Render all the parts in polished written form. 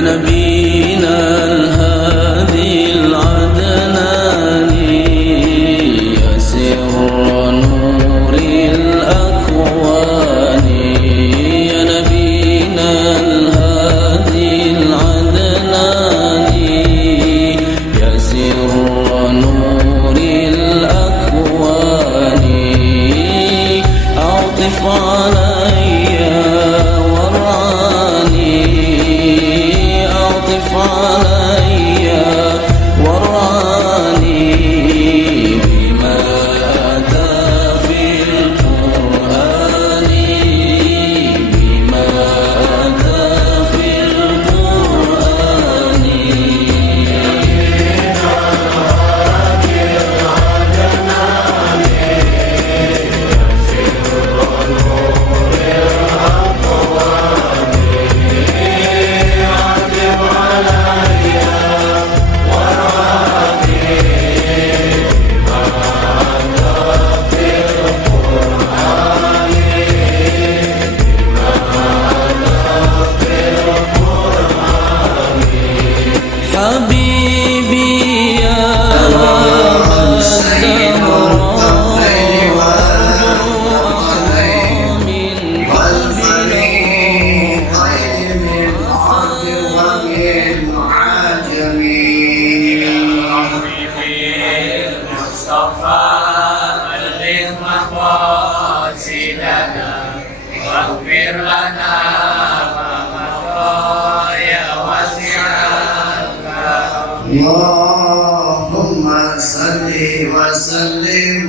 نبينا الهادي العدناني يا سر نور الأكوان يا نبينا الهادي العدناني يا سر نور الأكوان أعطف علي ورعاني أعطف علي ورعاني بما أتى في القرآن بما أتى في القرآن حبيبي يا واغفر لنا ما مضى يا واسع اللهم صل وسلم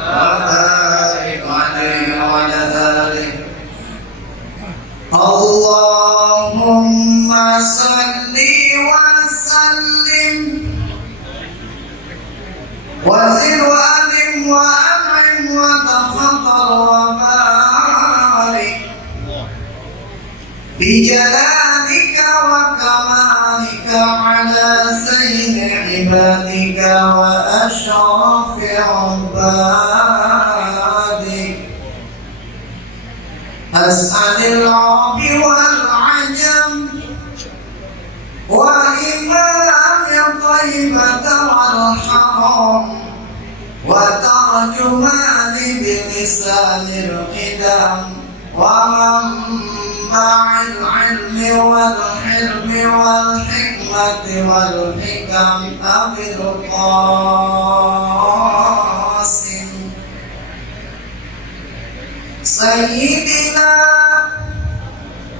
وبارك عليه وعلى آله اللهم صل وسلم وزد وأكرم وأنعم وتفضل وبارك بجلالك وكمالك على سيد عبادك وأشرف عبادك أسعد العرب والعجم وإمام الطيبة والحرم وترجمان بلسان القدم ومنبع العلم والحلم والحكمة والحكم أبي القاسم سيدنا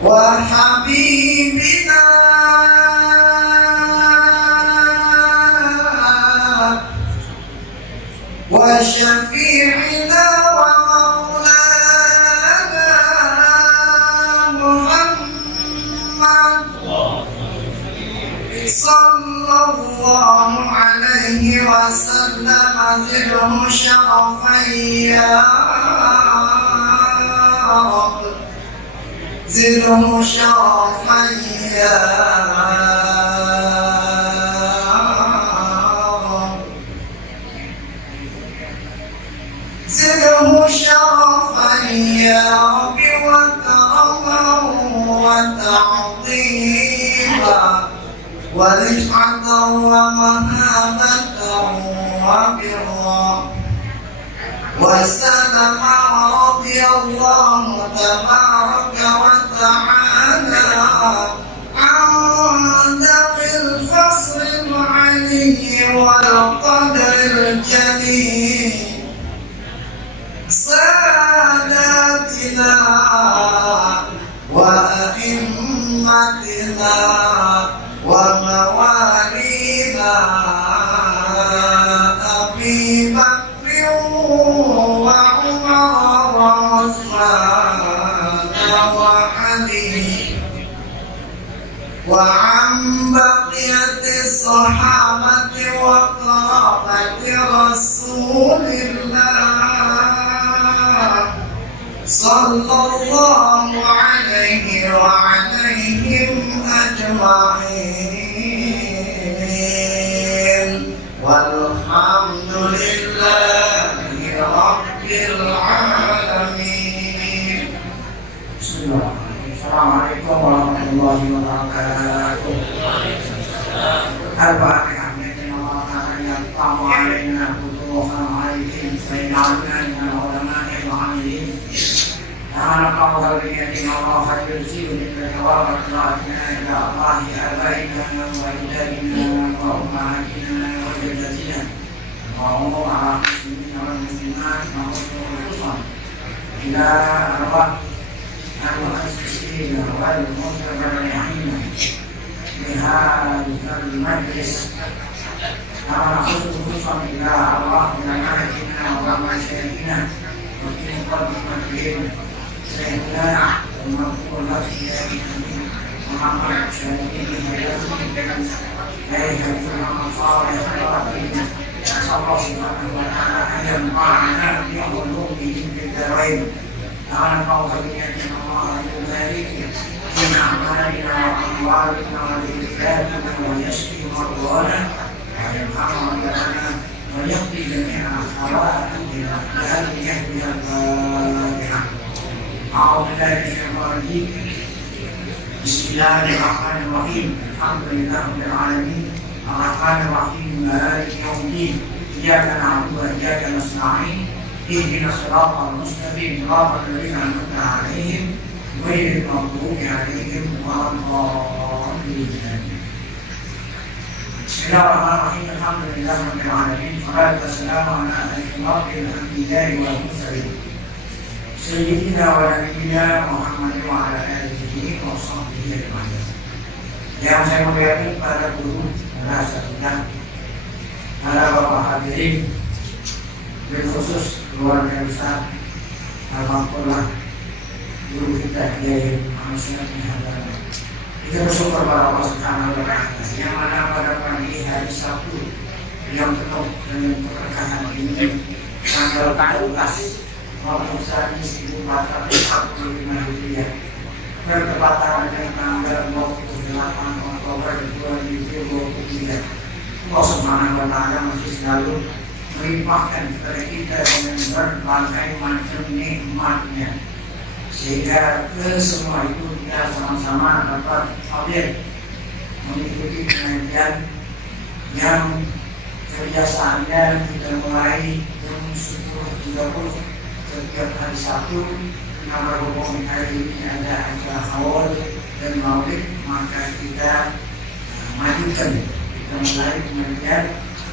وحبيبنا وشفيعنا ومولانا محمد صلى الله عليه وسلم زده شرفا يا رب زده شرفا يا زده شرفا يا رب وكرما وتعظيما ورفعة ومهابة وبرا وسلم رضي الله تبارك وتعالى عن ذوي الفصل العلي والقدر الجليل ساداتنا وأئمتنا وموالينا أبي بكر وعمر وعثمان وعلي وعن بقية الصحابة وقرابة رسول الله صلى الله عليه وعليهم أجمعين والحمد لله رب العالمين. Assalamualaikum warahmatullahi wabarakatuh. Al-Fatihah. يطلع علينا فتوحا عليهم فيجعلنا من العلماء العاملين. تعالى قول بيدنا الله يرسل بالثواب طاعتنا الى الله ابائنا واجدادنا وامهاتنا وجدتنا وعموم على المسلمين والمسلمات وخصوصا الى ارواح المؤسسين والمتبرعين بهذا المجلس. خصوصا إلى الله ونعمتنا ومشايخنا وفي مقدمتهم سيدنا المغفور له محمد شهيد عليه صالح نسأل الله سبحانه وتعالى أن ينفعنا بعلومهم في الدارين. تعالى قول بيدنا الله يبارك في أعمالنا وأموالنا وبلادنا ويشفي مرضانا ويقضي جميع حوائجنا بهذه يهدي الفاتحة. أعوذ بالله من الشيطان الرجيم. بسم الله الرحمن الرحيم. الحمد لله رب العالمين الرحمن الرحيم مالك يوم الدين. إياك نعبد وإياك نستعين. اهدنا الصراط المستقيم صراط الذين أنعمت عليهم غير المغضوب عليهم ولا الضالين. Bismillahirrahmanirrahim. Alhamdulillah rabbil alamin. Wassalatu wassalamu ala asyrafil anbiya'i wal mursalin. Sayyidina wa nabiyyina Muhammad wa ala alihi wa sahbihi ajma'in. Yang saya muliakan para guru, para asatidz, para bapak hadirin, berkhusus keluarga besar almarhumah guru kita Kiai Muhammad Syarif Haddad. Kita bersyukur kepada Allah Subhanahu wa Ta'ala yang mana pada pagi hari Sabtu yang penuh dengan keberkahan ini tanggal 14 Ramadhan 1445 Hijriah bertepatan dengan tanggal 28 Oktober 2023. Allah Subhanahu wa Ta'ala masih selalu melimpahkan kepada kita dengan berbagai macam nikmatnya, sehingga ke semua itu kita sama-sama dapat hadir mengikuti pengajian yang kebiasaannya kita mulai jam 10.30 setiap hari Sabtu. Karena berhubung hari ini ada acara haul dan maulid, maka kita majukan, kita mulai pengajian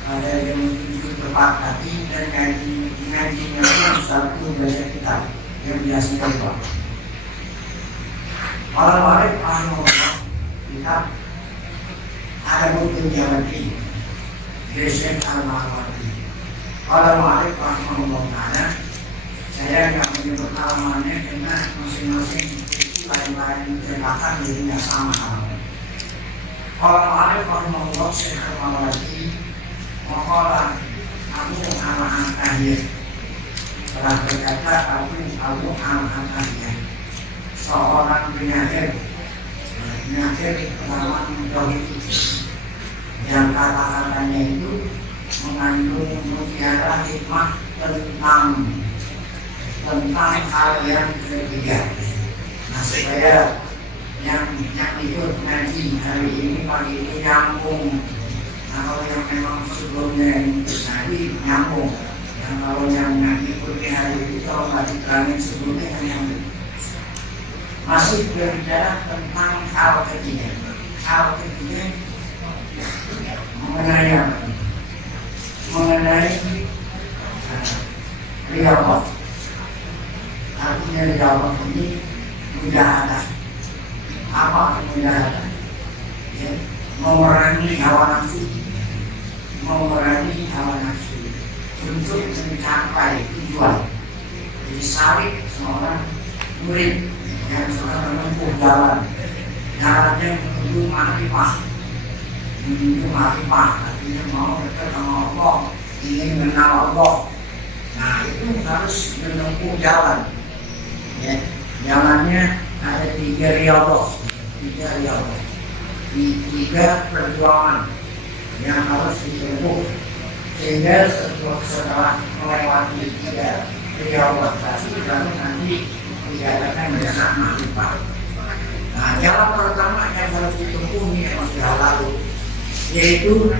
pada jam 7 tepat tadi dan ngajinya pun Sabtu belajar kitab yang biasanya lupa. Malam-malam rahimahullah kita ada buku Jawadi Syekh Al-Mawardi. Malam-malam rahimahullah ta'ala, saya nggak menyebut alamannya karena masing-masing itu lain-lain ceritakan jadi nggak sama. Malam-malam rahimahullah Syekh Al-Mawardi mengatakan aku anak akhir telah berkata aku anak akhir seorang penyair lawan tauhid yang kata-katanya itu mengandung mutiara hikmah tentang hal yang ketiga. Nah, supaya yang ikut ngaji hari ini pagi ini nyambung. Nah, kalau yang memang sebelumnya ngaji nyambung, dan kalau yang ikuti hari ini kalau nggak diterangin sebelumnya kan nyambung. Masih berbicara tentang hal ketiga. Hal ketiga mengenai apa? Mengenai riyadhah. Artinya riyadhah ini mujahadah. Apa mujahadah? Ya, memerangi hawa nafsu, untuk mencapai tujuan. Jadi salik seorang murid yang sedang menempuh jalannya menuju ma'rifah, artinya mau dekat sama Allah, ingin mengenal Allah. Nah, itu harus menempuh jalan. Ya, jalannya ada tiga riyadhah, tiga perjuangan yang harus ditempuh, sehingga setelah melewati tiga riyadhah tadi, lalu nanti dikatakan dengan ma'rifah. Nah, jalan pertama yang harus ditempuhi yang sudah lalu, yaitu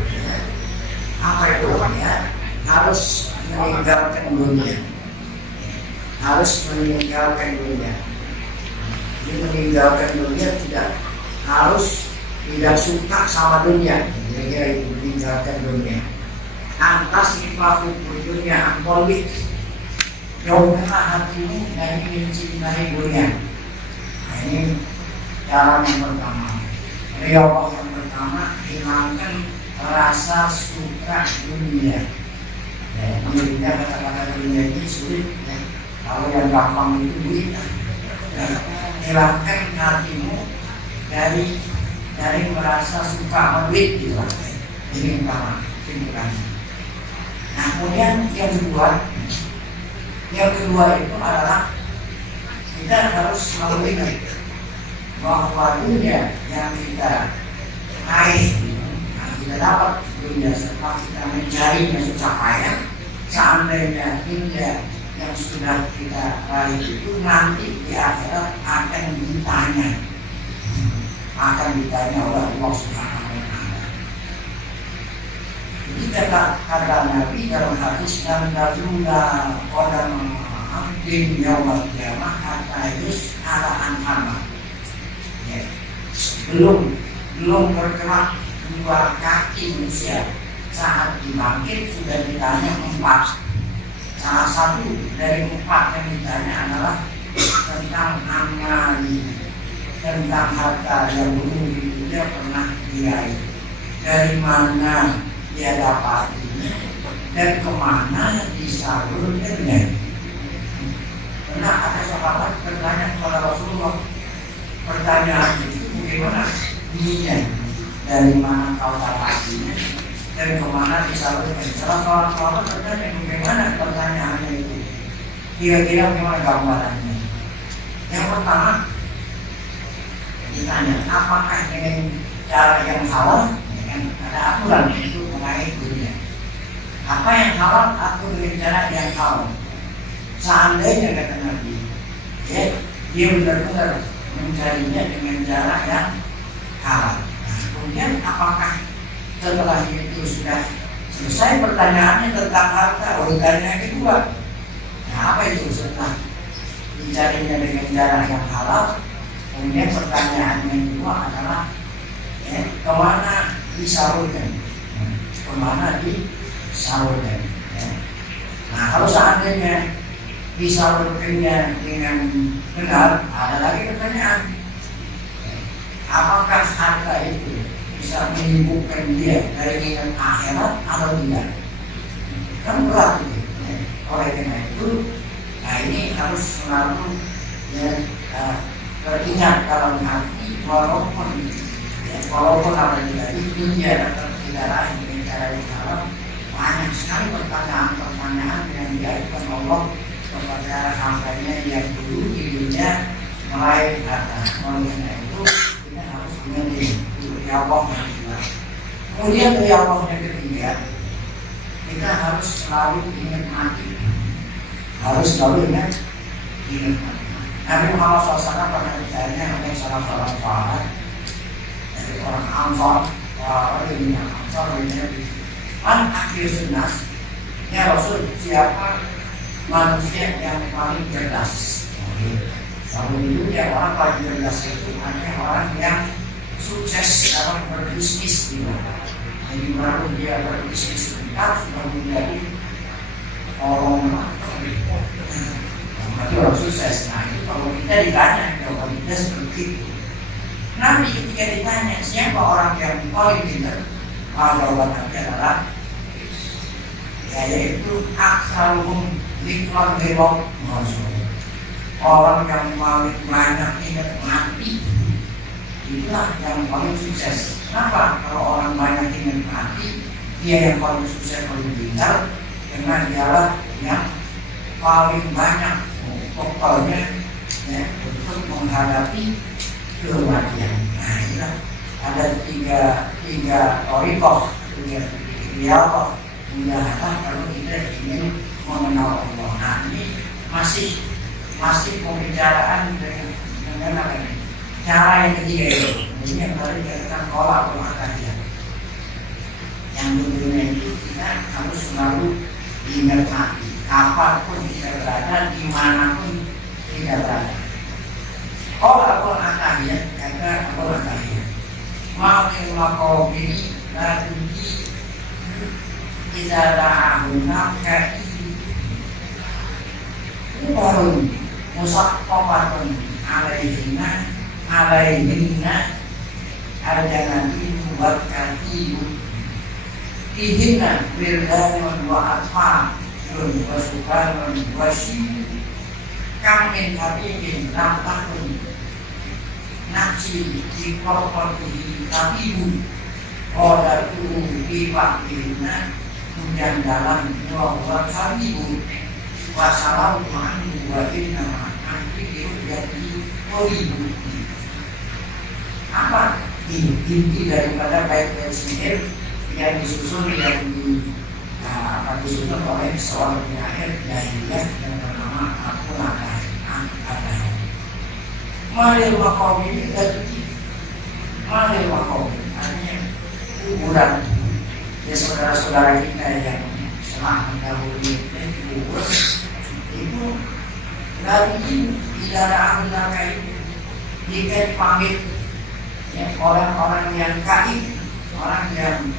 apa itu ya? Harus meninggalkan dunia. Harus meninggalkan dunia. Jadi meninggalkan dunia tidak suka sama dunia. Kira-kira itu meninggalkan dunia. Antas ikhlafu dunia angkolik. Jauhkanlah hatimu dari mencintai dunia. Nah, ini cara yang pertama. Riyadhah yang pertama, hilangkan rasa suka dunia. Menurutnya kata-kata dunia ini sulit. Kalau yang gampang itu duit. Hilangkan hatimu dari merasa suka duit gitu. Ini yang pertama. Nah, kemudian yang kedua itu adalah kita harus selalu ingat bahwa dunia yang kita raih, kita dapat dunia setelah kita mencarinya susah payah. Seandainya dunia yang sudah kita raih itu nanti di akhirat akan ditanya oleh Allah Subhanahu wa Ta'ala. Jadi kata Nabi dalam hadis dan daluna qadam abdin yaumil qiyamah hatta yus'ala an amal. Belum bergerak dua kaki manusia saat dibangkit sudah ditanya 4. Salah satu dari 4 yang ditanya adalah tentang amali, tentang harta yang dulu dia pernah diraih, dari mana dia dapatinya dan kemana disalurkannya. Pernah ada sahabat bertanya kepada Rasulullah, pertanyaan itu bagaimana bunyinya, dari mana kau dapatinya dan kemana disalurkan. Salah seorang sahabat bertanya, bagaimana pertanyaannya itu, kira-kira bagaimana gambarannya. Yang pertama ditanya, apakah dengan cara yang halal? Ada aturan itu mengenai dunia. Apa yang halal, atur dengan cara yang halal. Seandainya kata Nabi, dia benar-benar mencarinya dengan cara yang halal. Nah, kemudian apakah setelah itu sudah selesai pertanyaannya tentang harta, ditanya yang kedua, nah apa itu setelah mencarinya dengan cara yang halal? Kemudian pertanyaan yang kedua adalah kemana disalurkan? Kemana disalurkan? Nah, kalau seandainya disalurkannya dengan benar, ada lagi pertanyaan, apakah harta itu bisa menyembuhkan dia dari minat akhirat atau tidak? Kan berat itu. Oleh karena itu, nah ini harus selalu teringat dalam hati, walaupun apa jadi dunia tetap tidak lain dengan cara yang salah. Banyak sekali pertanyaan-pertanyaan yang diajukan Allah kepada hambanya yang dulu di dunia meraih harta. Oleh karena itu kita harus mengerti Allah yang jelas. Kemudian dari Allah yang ketiga, kita harus selalu ingat mati. Harus selalu ingat mati. Nabi Muhammad SAW pernah ditanya oleh salah seorang sahabat dari orang Ansar, orang yang Ansar bertanya, "Man akhir sunnah?" Ya Rasul, siapa manusia yang paling cerdas? Kalau dulu ya orang paling cerdas itu hanya orang yang sukses dalam berbisnis di mana. Jadi baru dia berbisnis sebentar sudah menjadi orang berarti orang sukses. Nah itu kalau kita ditanya, kalau kita seperti itu. Nabi ketika ditanya siapa orang yang paling pintar, jawabannya adalah yaitu aksaruhum dzikran ghirab. Orang yang paling banyak ingat mati itulah yang paling sukses. Kenapa? Kalau orang banyak ingat mati, dia yang paling sukses, paling pintar, karena dialah yang paling banyak totalnya untuk menghadapi kematian. Nah inilah ada tiga torikoh, riyadhah, mudah-mudahan kalau kita ingin mengenal Allah. Nah ini masih pembicaraan dengan apa ini? Cara yang ketiga itu, ini yang tadi dikatakan pola pengetahuan. Yang dunia itu kita harus selalu ingat mati, apapun kita berada, dimanapun kita berada. Pola pengetahuan, kata pengetahuan. Makin makau ini lagi tidak ada nafkah Umarun musakkofatun alaihina arjanati buat katibu ihina wirdanun wa atma yun wa sukanun wa syibu kamin habibin lamtakun nafsi dikokoti tabibu kodatu diwakilina hujan dalam wa sabibu wasalam ma'ani wa inna ma'ani jadi oribu. Apa inti daripada bait-bait syair yang disusun disusun oleh seorang penyair jahiliyah yang bernama Abu Lakay. Malil maqam ini tadi malil maqam artinya kuburan ya saudara-saudara kita yang setelah mendahului kubur itu dari idara anggota itu jika dipanggil ya, orang-orang yang kaib, orang yang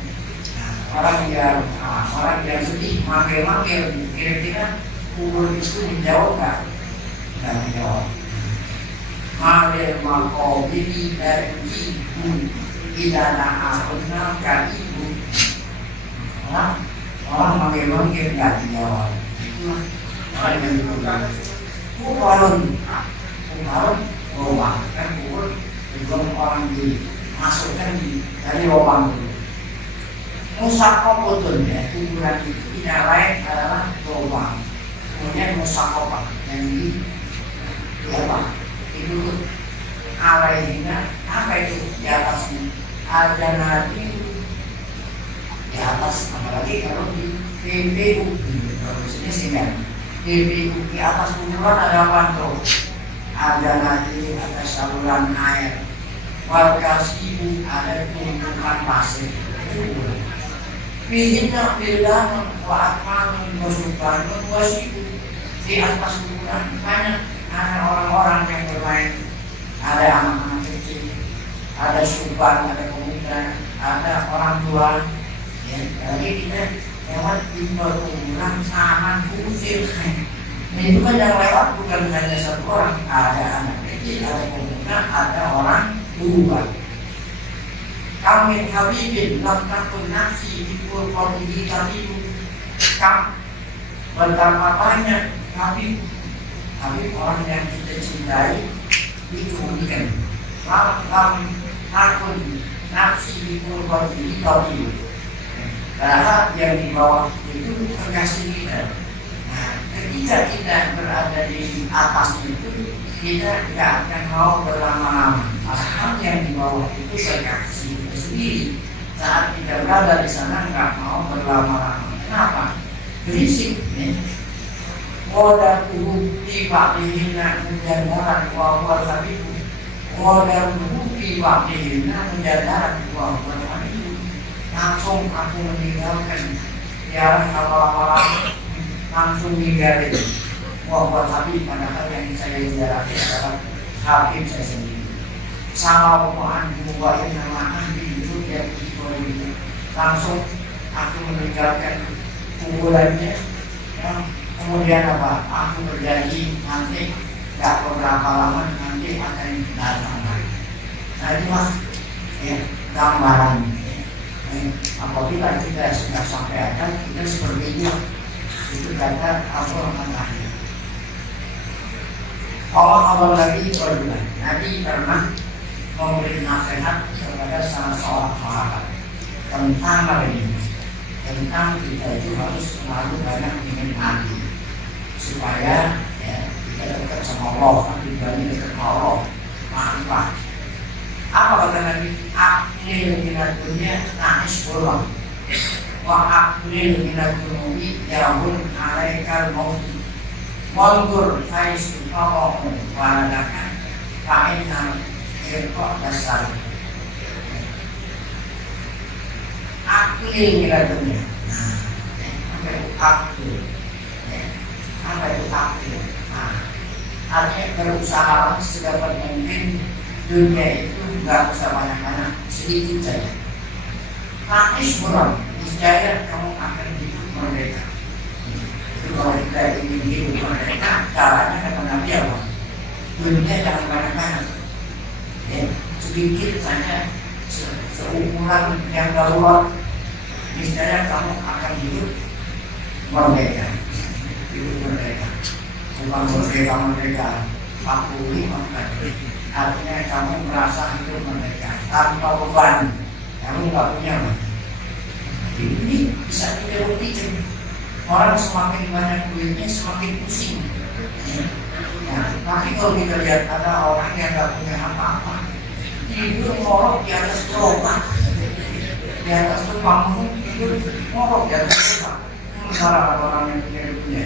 sedih, manggil kira-kira kubur itu menjawab nggak menjawab. Manggil makobili dari ibu idara anggota kaibu orang manggil nggak dijawab. Itulah orang yang dilakukan. Kubalun lubang kan kubur belum orang dimasukkan dari lubang itu. Musakopotun ya kuburan itu tidak lain adalah lubang. Kemudian musakopah yang di apa itu alaihina apa itu di atasnya ada nanti di atas apalagi kalau di PPU kalau di sini sehingga di atas kuburan ada panto, ada nanti ada saluran air, warga sibu ada tumpukan pasir. Bihinna bilang waatman musuhan wasibu di atas kuburan banyak ada orang-orang yang bermain, ada anak-anak kecil, ada suban, ada pemuda, ada orang tua. Ya, jadi kita lewat di kuburan sama kusir. Nah, itu kan yang lewat bukan hanya satu orang, ada anak kecil, ada pemuda, ada orang tua. Kami habibin lam takun nafsi dikul qadihi tabibu. Kam betapa banyak habib orang yang kita cintai dikemudikan. Lam takun nafsi dikul qadihi tabibu. Karena yang di bawah itu terkasih kita. Nah, ketika kita berada di atas itu, kita tidak akan mau berlama-lama. Padahal yang di bawah itu terkasih sendiri. Saat kita berada di sana nggak mau berlama-lama. Kenapa? Berisik. Modal bukti wakilina menjadaran wawal sabiku. Modal bukti wakilina menjadaran wawal sabiku. Langsung aku meninggalkan ya lama-lama langsung ninggalin wabah Habib padahal yang saya jarahi adalah Habib saya sendiri. Salah omongan dibuatin nama Habib itu dia itu langsung aku meninggalkan kuburannya. Ya, kemudian apa? Aku berjanji nanti gak beberapa lama nanti akan datang lagi. Nah itulah ya gambaran. Apabila kita sudah sampai akan kita seperti itu kata Abu Hanifah. Allah lagi berbilang, Nabi pernah memberi nasihat kepada salah seorang sahabat tentang hal ini, tentang kita itu harus selalu banyak ingin mati supaya ya, kita dekat sama Allah, tujuannya dekat sama Allah, makrifat. Apa kata Nabi? Aklil minat dunia nangis pulang. Wa aklil minat dunia yahun alaikal mauti. Walgur haisu kawamu waladakan. Fa'inna kok dasar akil miladunnya. Apa itu akil? Apa itu akil? Artinya berusaha sedapat mungkin dunia itu nggak usah banyak-banyak, sedikit saja. Isburan, niscaya kamu akan hidup merdeka. Itu kalau kita ingin hidup merdeka, caranya kata Nabi apa? Dunia jangan banyak-banyak. Sedikit saja, seumuran yang darurat, niscaya kamu akan hidup merdeka. Hidup merdeka. Bukan merdeka, aku artinya kamu merasa hidup merdeka tanpa beban. Kamu nggak punya apa? Ini bisa dibuktikan. Orang semakin banyak duitnya semakin pusing. Tapi kalau kita lihat ada orang yang nggak punya apa-apa, tidur ngorok di atas gerobak, di atas panggung tidur ngorok di atas gerobak. Sementara orang yang punya.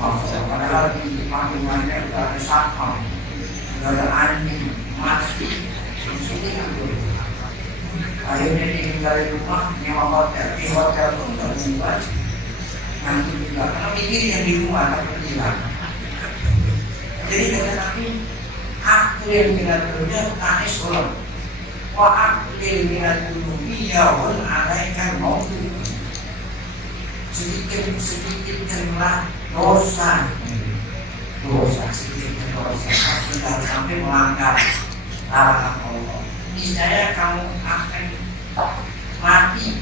Padahal di panggungannya udah ada satpam, udah ada anjing, mati, sini gitu. Akhirnya ditinggal di rumah, nyewa hotel, di hotel pun nggak sempat, nanti juga karena mikir yang di rumah tak hilang. Jadi kata Nabi, aku yang minat dunia tak esolon, wa aku yang minat dunia pun alaikan mau sedikit kenlah dosa sedikit dosa tidak sampai melanggar larangan Allah. Niscaya kamu akan mati,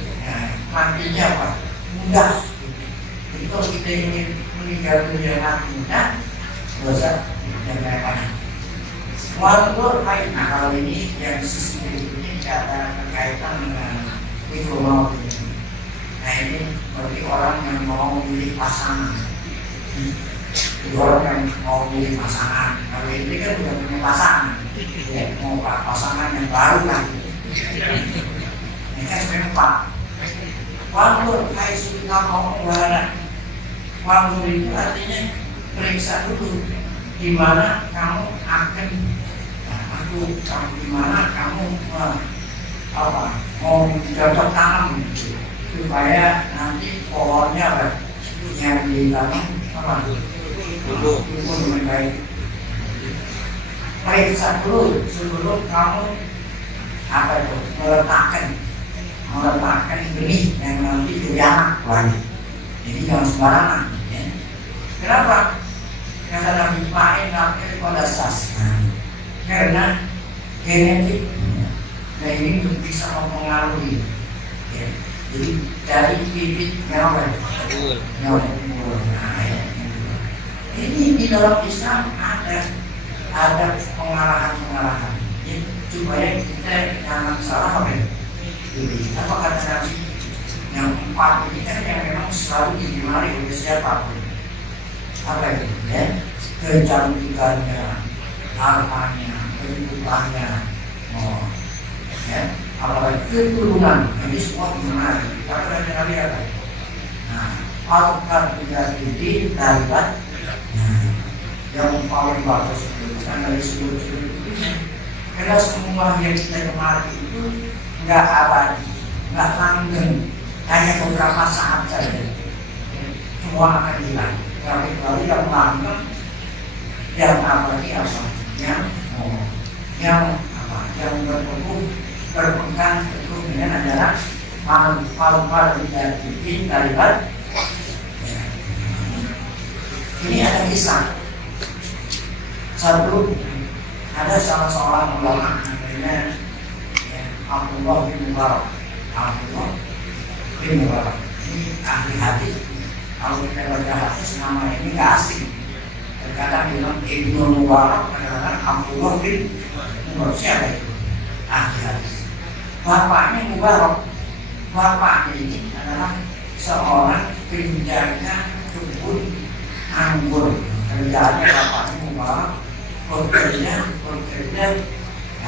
matinya apa? Mudah. Jadi kalau kita ingin meninggal dunia mudah, dosa yang banyak. Walaupun baik, kalau ini yang sisi berikutnya ada berkaitan dengan mikromaut ini. Nah ini bagi orang yang mau memilih pasangan. Orang yang mau memilih pasangan, kalau ini kan sudah punya pasangan. Ya, mau pasangan yang baru kan. Ini kan sebenarnya Pak. Walaupun hai sudah mau berada, walaupun itu artinya periksa dulu di mana kamu akan, di mana kamu mau cocok tanam supaya nanti pohonnya yang ditanam tumbuh dengan baik. Periksa dulu sebelum kamu meletakkan benih yang nanti jadi anak lagi. Jadi jangan sembarangan. Ya. Kenapa? Kata Nabi Pain namanya pada sas. Karena genetik. Nah ini bisa mempengaruhi. Ya. Jadi dari bibit yang unggul. Ini di dalam Islam ada pengarahan supaya kita jangan salah apa kata Nabi yang 4 ini kan yang memang selalu dimari oleh siapapun. Apa itu? Ya, kecantikannya, hartanya, kehidupannya, ya, apalagi keturunan, ini semua dimari. Kata Nabi apa? Nah, alkan menjadi daribat. Yang paling bagus itu bukan dari sebelum-sebelumnya. Karena semua yang kita kemari itu nggak abadi, nggak langgeng, hanya beberapa saat saja. Semua akan hilang. Kecuali yang langgeng, yang abadi apa? Yang berpegang teguh dengan adalah paling bikin daripada. Ini ada kisah. Satu, ada salah seorang ulama namanya Abdullah bin Mubarak. Ini ahli hadis. Kalau kita baca hadis nama ini nggak asing. Terkadang bilang Ibnu Mubarak, kadang-kadang Abdullah bin Mubarak. Siapa itu? Ahli hadis. Bapaknya Mubarak. Bapaknya ini adalah seorang penjaga kebun anggur. Kerjaannya bapaknya Mubarak. Bekerja,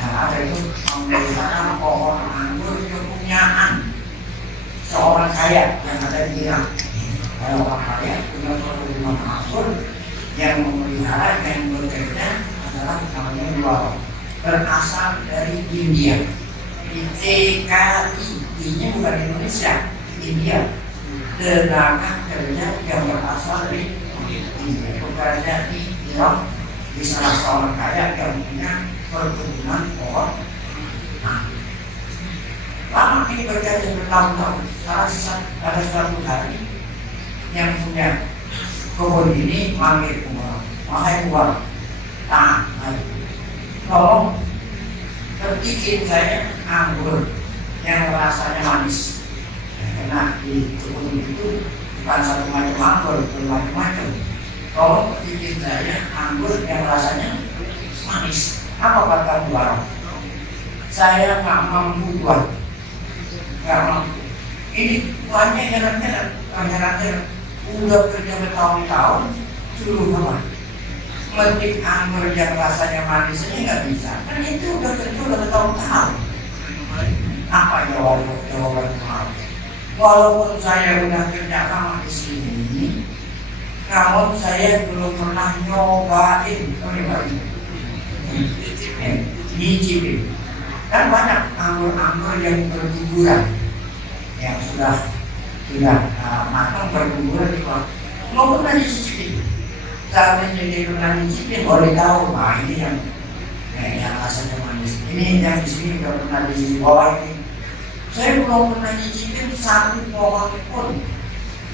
ada itu memelihara pohon anggur kepunyaan seorang kaya yang ada di Irak. Kalau orang kaya punya pohon anggur yang memelihara, yang bekerja adalah namanya Mubarak. berasal dari India. TKI, I-nya bukan Indonesia, India. Tenaga kerja yang berasal dari India, bekerja di Irak, di salah seorang kaya yang punya perkebunan pohon. Nah, lama ini bekerja bertahun-tahun. Ada satu hari yang punya kebun ini manggil Umar, wahai Umar, tolong bikin saya anggur yang rasanya manis. Karena di kebun itu bukan satu macam anggur, bermacam-macam. Tolong bikin saya anggur yang rasanya manis. Apa kata Umar? Saya nggak mampu buat, nggak mampu. Ini buahnya heran-heran. Udah kerja bertahun-tahun, suruh apa? Metik anggur yang rasanya manis ini nggak bisa. Kan itu udah kerja udah bertahun-tahun. Apa jawaban Umar? Walaupun saya udah kerja lama di sini, namun saya belum pernah nyobain. Nyicipin. Kan banyak anggur-anggur yang berguguran, yang sudah matang berguguran di bawah. Mau pernah dicicipin? Seandainya dia pernah dicicipin, boleh tahu. Nah ini yang rasanya manis. Ini yang di sini udah pernah di bawah ini. Saya belum pernah dicicipin satu pohon pun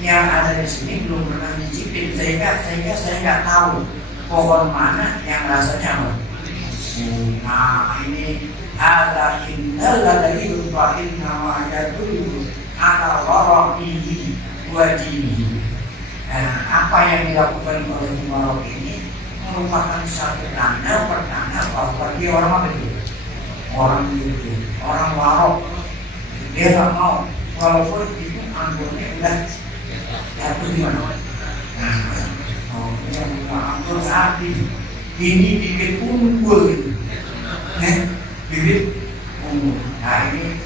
yang ada di sini, belum pernah dicicipin, sehingga saya nggak tahu pohon mana yang rasanya apa. Nah ini ada dari berupain nama aja dulu ada lorong ini buat ini. Apa yang dilakukan oleh Umar ini merupakan satu pertanda bahwa dia orang apa itu? Orang itu, orang warok. Dia nggak mau, walaupun itu anggurnya udah jatuh di mana. Yang anggur sapi ini bibit unggul gitu. Bibit unggul. Nah ini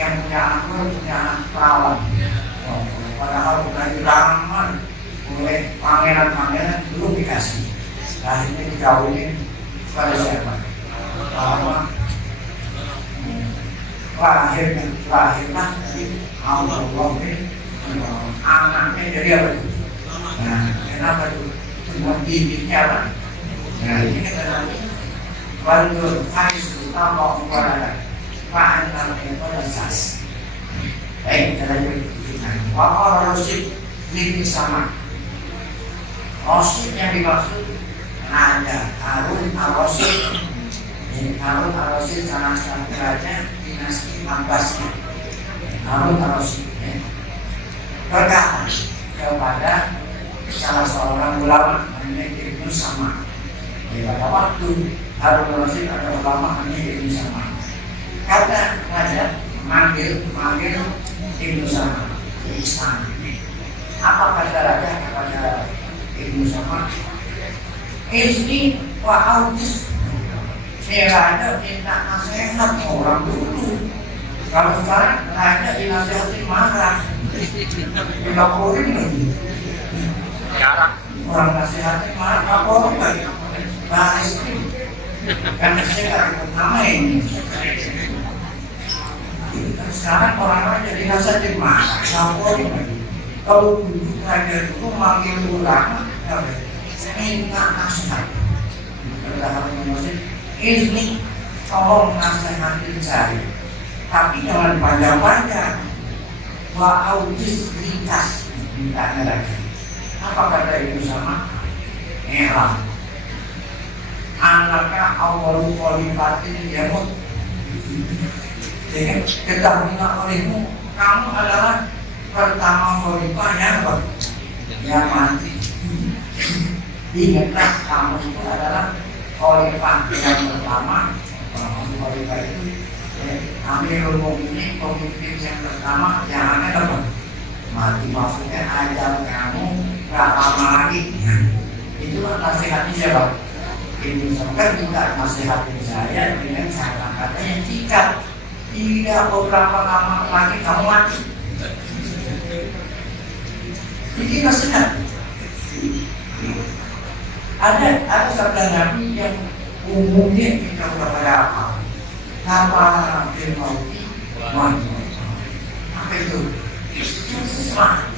yang punya anggur punya anak perawan. Padahal bukan diraman oleh pangeran-pangeran belum dikasih. Akhirnya dikawinin pada siapa? Lahirlah dari Allah anaknya jadi apa itu? Nah, kenapa itu? Semua bibitnya apa? Nah, ini kata Waldur Faizu Tambah Mubaraka Fa'an Tamai Wadasas. Baik, kita lanjut. Wa'ala Rasid Lini Sama. Rasid yang dimaksud ada Harun Al-Rasid. Harun Al-Rasid salah satu raja dinasti Abbasiyah. Harun Al-Rasid berkata kepada salah seorang ulama namanya Ibnu Sama. Pada waktu Harun Al-Rasid ada ulama namanya Ibnu Sama. Kata raja manggil Ibnu Sama ke istana. Apa kata raja kepada Ibnu Sama? Ini wa'audis. Raja minta nasihat orang dulu. Kalau sekarang raja dinasihatin marah, dilaporin lagi. Orang nasihatin marah, laporin lagi. Nah istri, karena saya nggak ikut nama ini. Sekarang orang-orang jadi nasihatin marah, laporin lagi. Kalau dulu raja dulu manggil ulama, minta nasihat. Kalau harus mengusir. Ini tolong nasihatin saya, tapi jangan panjang-panjang. Wa'audis ringkas mintanya lagi. Apa kata Ibnu Sama? Elam anaknya awalu khalifatin yamut. Jadi ketahuilah olehmu, kamu adalah pertama khalifah yang mati. Ingatlah kamu itu adalah khalifah yang pertama. Khalifah itu Amirul Mukminin, pemimpin yang pertama yang akan apa? Mati. Maksudnya ajal kamu gak lama lagi. Itulah nasihatnya siapa? Ibnu Sama minta nasihatin saya dengan kata-kata yang singkat. Tidak beberapa lama lagi kamu mati. Ini nasihat. Ada sabda Nabi yang umumnya kita kepada apa? Tanpa dimauti, apa itu? Susah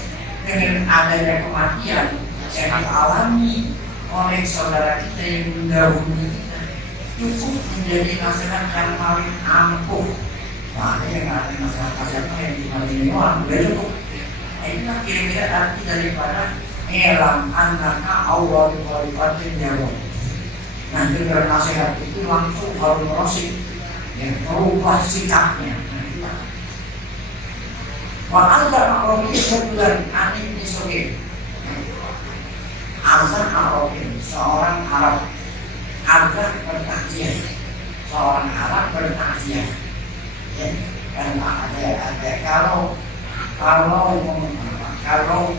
dengan adanya kematian yang dialami oleh saudara kita yang mendahului kita, cukup menjadi nasihat yang paling ampuh. Nah, yang ada nasihat-nasihat yang dimana orang sudah cukup. Inilah kira-kira arti daripada elam anaka awal khalifatin jawab. Nah, dengan nasihat itu langsung harus merosik, ya, merubah sikapnya. Wa'alza ma'robi sebulan anim nisogin. Alza ma'robi, seorang Arab. Alza bertakziah, seorang Arab bertakziah. Ya, karena ada kalau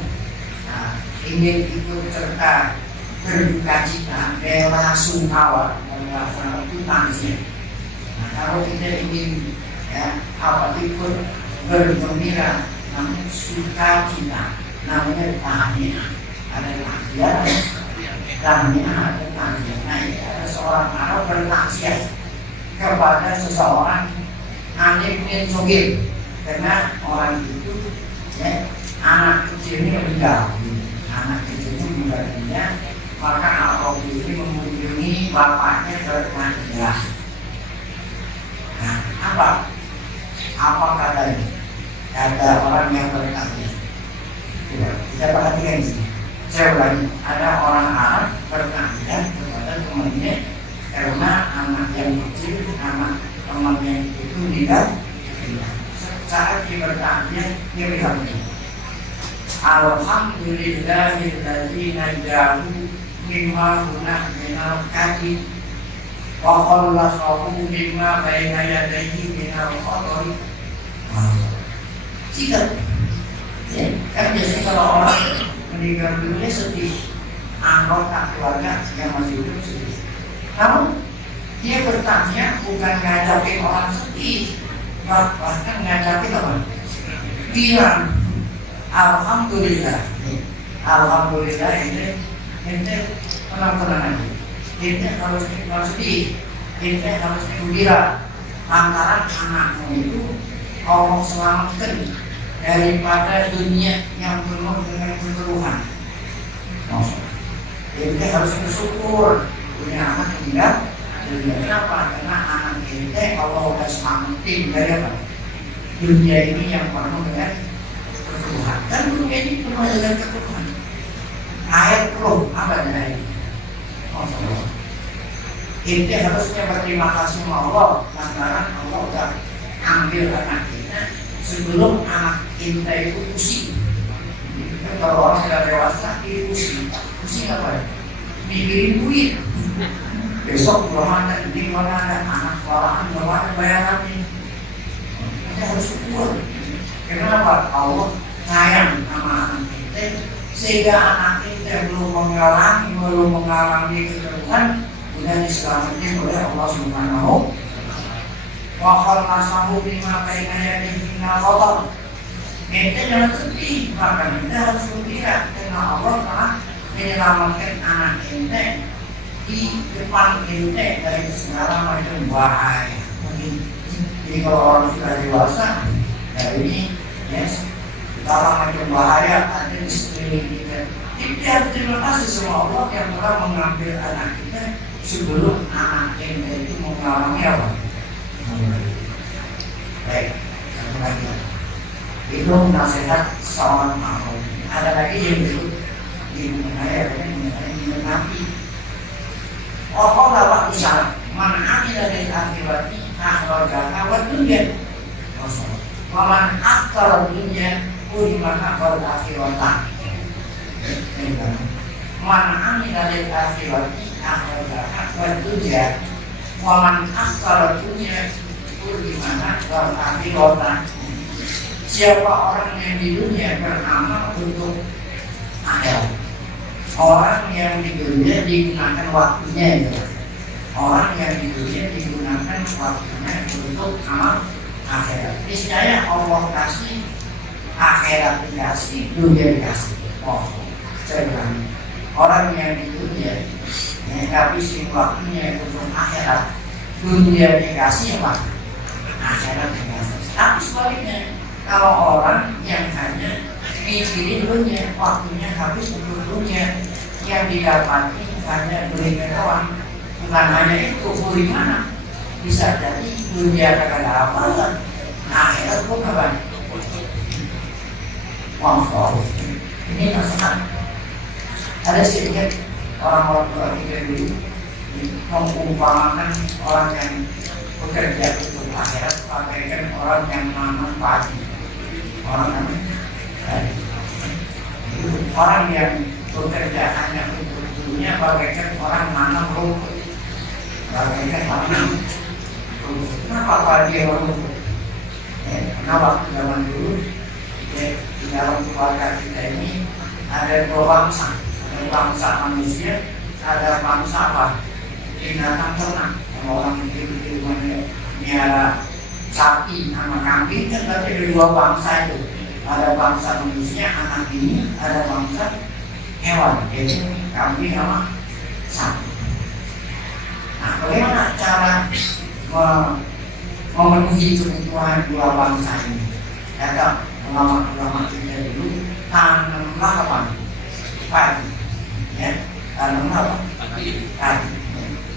ingin ikut serta berduka cita, bela sungkawa, itu takziah. Nah, kalau kita ingin ikut bergembira, namun suka cita, namanya tahniah. Ada takziah, tahniah, ada takziah. Nah, ini ada seorang Arab bertakziah kepada seseorang anim bin Sogir, karena orang itu, ya, anak kecilnya meninggal, anak kecilnya meninggal dunia, maka Arab ini mengunjungi bapaknya bertakziah. Nah, apa katanya? Kata orang yang bertakziah. Kita perhatikan di sini. Saya ulangi, ada orang Arab bertakziah kepada temannya karena anak yang kecil, anak teman yang itu meninggal. Saat dia bertakziah, dia bilang, Alhamdulillahilladzi najahu mimma hunah minal kadhib wa khallasahu mimma baina yadayhi minal khatari. Sikap, ya, kan biasanya kalau orang meninggal dunia sedih, anggota keluarga yang masih hidup sedih. Namun dia bertakziah bukan ngajakin orang sedih, bahkan ngajakin apa? Bilang Alhamdulillah, Alhamdulillah ini tenang-tenang aja. Ini harus sedih, ini harus gembira. Lantaran anakmu itu Allah selamatkan daripada dunia yang penuh dengan kekeruhan. Jadi harus bersyukur punya anak meninggal dunia. Kenapa? Karena anak kita Allah sudah selamatin dari apa? Dunia ini yang penuh dengan kekeruhan. Dan dunia ini penuh dengan kekeruhan. Air keruh, apa dari ini? Kita harusnya berterima kasih sama Allah lantaran Allah sudah ambil anak kita sebelum anak kita itu pusing. Kalau orang sudah dewasa itu pusing apa? Mikirin duit. Besok belum ada, ini belum ada, anak sekolahan belum ada bayarannya. Kita harus syukur. Kenapa? Allah sayang sama anak kita sehingga anak kita belum mengalami kekeruhan sudah diselamatkan oleh Allah Subhanahu wa khallasahu bima baina yadayhi minal khatar. Kita jangan sedih, maka kita harus gembira karena Allah telah menyelamatkan anak kita di depan kita dari segala macam bahaya. Jadi kalau orang sudah dewasa, ini segala macam bahaya ada di sekeliling kita. Kita harus terima kasih sama Allah yang telah mengambil anak kita sebelum anak kita itu mengalami apa? Baik, satu lagi. Itu nasihat seorang makhluk. Ada lagi yang disebut mengenai Nabi. Allah lawak isyarat man amila bil akhirati akhrajaha wa dunya. Wa man aktsara dunya ulima akhral akhirata. Man amila bil akhirati akhrajaha wa dunya. Wa man aktsara dunya ulima akhral akhirata. Siapa orang yang di dunia beramal untuk akhirat, orang yang di dunia digunakan waktunya, orang yang di dunia digunakan waktunya untuk amal akhirat. Niscaya Allah kasih akhirat dikasih, dunia dikasih. Oh, saya bilang orang yang di dunia tapi si waktunya untuk akhirat, dunia dikasih apa? Akhirat dikasih. Tapi sebaliknya, kalau orang yang hanya mikirin dunia, waktunya habis untuk dunia, yang didapati hanya dunia doang. Bukan hanya itu, bagaimana? Bisa jadi dunia kagak dapat, akhirat pun apa? Wah, ini masalah. Ada sedikit orang-orang tua kita dulu mengumpamakan orang yang bekerja untuk akhirat bagaikan orang yang nanam padi. Orang yang bekerja hanya untuk dunia bagaikan orang nanam rumput. Bagaikan tanam rumput. Kenapa padi rumput? Karena waktu zaman dulu di dalam keluarga kita ini ada dua bangsa. Bangsa manusia, ada bangsa apa? Binatang ternak. Kalau orang itu miara sapi sama kambing, kan berarti ada dua bangsa itu. Ada bangsa manusia, anak ini, ada bangsa hewan, yaitu kambing sama sapi. Nah, bagaimana cara memenuhi kebutuhan dua bangsa ini? Kata ulama-ulama kita dulu, tanamlah apa? Padi. Ya, tanam apa? Padi.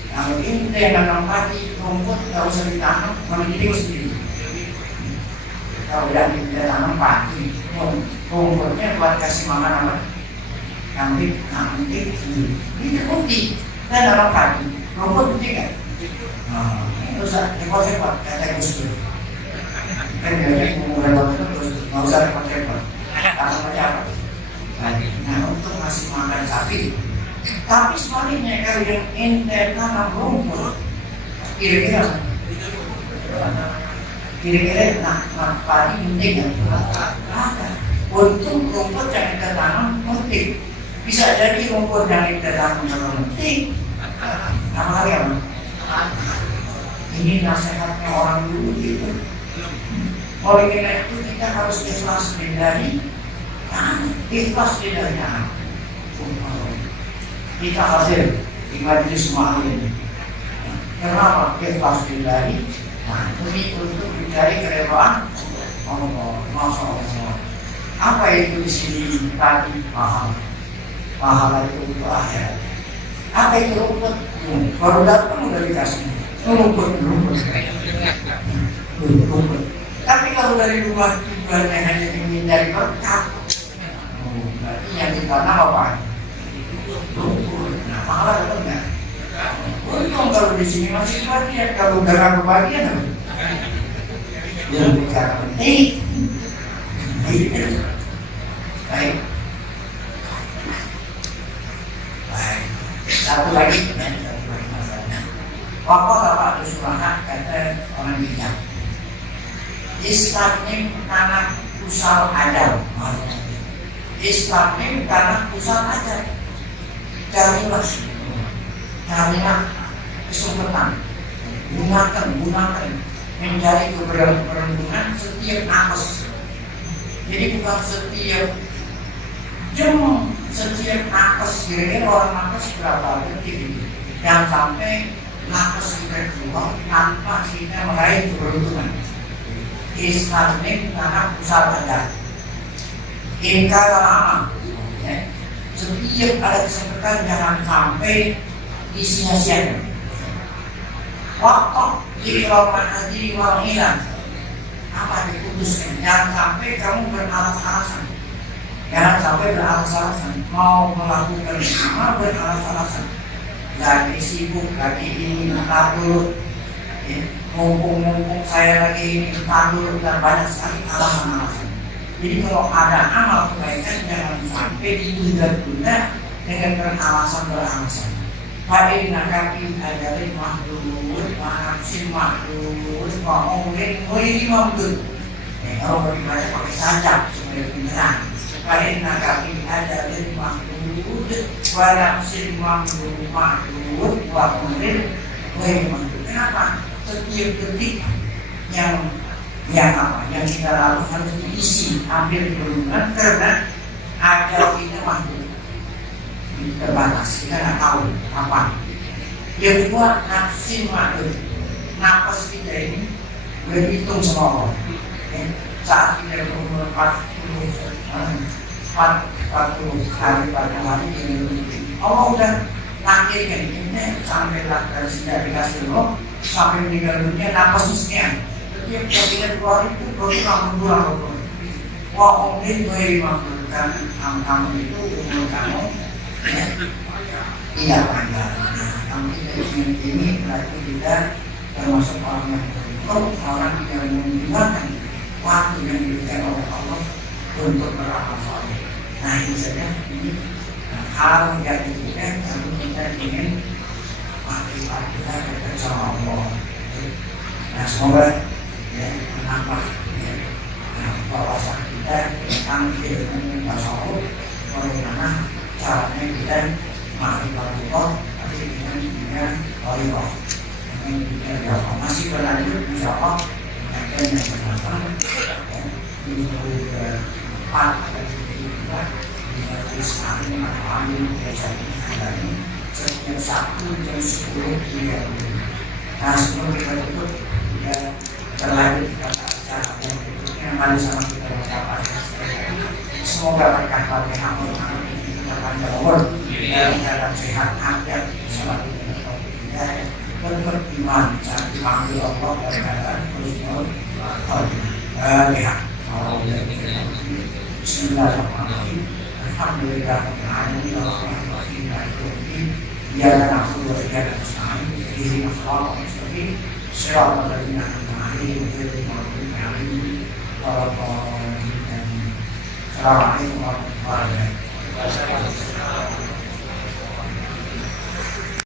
Kalau ini nanam padi, rumput nggak usah ditanam, mendidih sendiri. Kalau tidak tanam padi, rumputnya buat kasih makan apa? Kambing, nanti sendiri. Ini terbukti. Dan tanam padi, rumput bukti kan? Ini usah repot-repot, kata Gus Dur. Kan jadi mau repot-repot terus, nggak usah repot-repot. Tanam aja apa? Nah, untuk masih makan sapi. Tapi sebaliknya kalau yang ente tanam rumput, kira-kira padi penting nggak? Untuk rumput yang kita tanam penting. Bisa jadi rumput yang kita tanam penting. Apa lagi apa? Ini nasihatnya orang dulu gitu. Oleh karena itu kita harus ikhlas dari ikhlas dari anak. Kita hadir di majelis ma'lim. Kenapa ikhlas dari? Nah, ini untuk mencari keredaan Allah. Masya Allah. Apa itu di sini tadi? Pahala itu untuk akhirat. Apa itu rumput? Baru datang udah dikasih rumput. Tapi kalau dari rumah tujuannya hanya ingin dari berkat, berarti yang ditanam apa? Nah, pahala dapat nggak? Untung kalau di sini masih bagian, kalau udah nggak kebagian, yang bicara penting. Baik. Satu lagi masalahnya. Waktu Bapak Surah kata orang bijak. Islam ini karena usal ajar. Islam ini karena usal ajar. Carilah kesempatan. Gunakan mencari keberuntungan setiap nafas. Jadi bukan setiap jam, setiap nafas. Kira-kira orang nafas berapa detik? Jangan sampai nafas kita keluar tanpa kita meraih keberuntungan. Islam ini karena usaha ajar. Ingkar lama. Setiap ada kesempatan jangan sampai disia-siakan. Waktu dikirakan hati wal hilang. Apa diputuskan? Jangan sampai kamu beralas-alasan. Jangan sampai beralas-alasan. Mau melakukan apa beralas-alasan. Lagi sibuk, lagi ini entar dulu. Mumpung saya lagi ini entar dulu, dan banyak sekali alasan-alasan. Jadi kalau ada amal kebaikan jangan sampai ditunda-tunda dengan beralasan. Fa'inna kaki ajalin mahdud, ma'nafsin mahdud, ma'ongin wa'ili mahdud. Kalau beribadah pakai sajak supaya beneran. Fa'inna kaki ajalin mahdud, ma'nafsin mahdud, wa'ongin wa'ili mahdud. Kenapa? Setiap detik yang kita lalu harus diisi, ambil keberuntungan karena ajal kita mahdud. Terbatas, kita nggak tahu kapan. Yang kedua, nafsin madu. Nafas kita ini berhitung semua orang. Saat kita berumur 40 hari pada hari ini, Allah udah takdirkan ini sampai dari sejak dikasih roh sampai meninggal dunia nafas sekian. Setiap yang kita keluar itu berulang. Wah, ini mengatakan kamu itu umur kamu tidak panjang. Kamu tidak ini berarti kita termasuk orang yang beruntung, orang yang menggunakan waktu yang diberikan oleh Allah untuk beramal soleh. Nah ini saja ini hal yang diberikan kalau kita ingin aktivitas kita dekat sama Allah. Nah semoga ya, menambah wawasan kita tentang ilmu tasawuf, bagaimana caranya kita ma'rifat Allah, tapi dengan Allah. Masih berlanjut insya Allah akan yang pertama minggu ke-4 dan ke-5 di Majelis Alim Al-Alim Al-Jami setiap Sabtu jam 10.30. Nah sebelum kita tutup kita berlanjut kata acara yang berikutnya, mari sama kita mengucapkan semoga berkah Fatihah kita panjang umur dalam sehat afiat selalu kita dan beriman saat dipanggil Allah dari keadaan husnul khotimah. Bismillahirrahmanirrahim. Alhamdulillahirabbil alamin arrahmanir rahim maliki yaumiddin. Iyyaka na'budu wa iyyaka nasta'in. Ihdinas siratal mustaqim. Shiratal ladzina an'amta 'alaihim ghairil maghdubi 'alaihim waladdallin. Assalamualaikum warahmatullahi wabarakatuh.